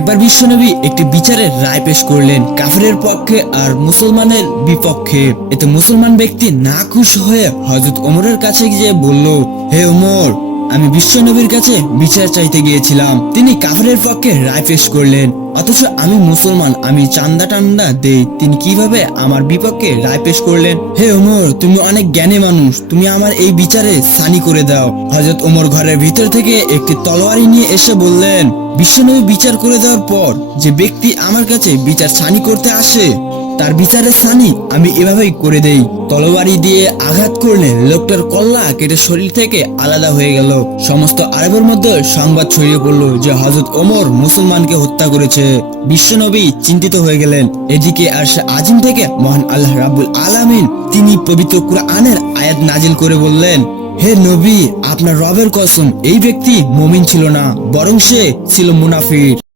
একবার বিশ্বনবী একটি বিচারের রায় পেশ করলেন কাফিরের পক্ষে আর মুসলমানের বিপক্ষে। এতে মুসলমান ব্যক্তি নাখুশ হয়ে হযরত ওমরের কাছে গিয়ে বলল, হে ওমর, আমি বিশ্বনবীর কাছে বিচার চাইতে গিয়েছিলাম, তিনি কাফিরের পক্ষে রায় পেশ করলেন, অথচ আমি মুসলমান, আমি চান্দা টান্দা দেই, তিনি কিভাবে আমার বিপক্ষে রায় পেশ করলেন? হে ওমর, তুমি অনেক জ্ঞানী মানুষ, তুমি আমার এই বিচারে সানি করে দাও। হযরত ওমর ঘরের ভিতর থেকে একটি তলোয়ারি নিয়ে এসে বললেন, বিশ্বনবী বিচার করে দেওয়ার পর যে ব্যক্তি আমার কাছে বিচার সানি করতে আসে তার বিচারের সানি আমি এভাবেই করে দেই। তলোয়ারি দিয়ে আঘাত করলে লোকটার কল্লা কেটে শরীর থেকে আলাদা হয়ে গেল। সমস্ত আরবের মধ্যে সংবাদ ছড়িয়ে পড়ল যে হযরত ওমর মুসলমানকে হত্যা করেছে। বিশ্বনবী চিন্তিত হয়ে গেলেন। এদিকে আরশে আজিম থেকে মহান আল্লাহ রাব্বুল আলামিন তিনি পবিত্র কুরআনের আয়াত নাজিল করে বললেন, হে নবী, আপনার রবের কসম, এই ব্যক্তি মুমিন ছিল না, বরং সে ছিল মুনাফিক।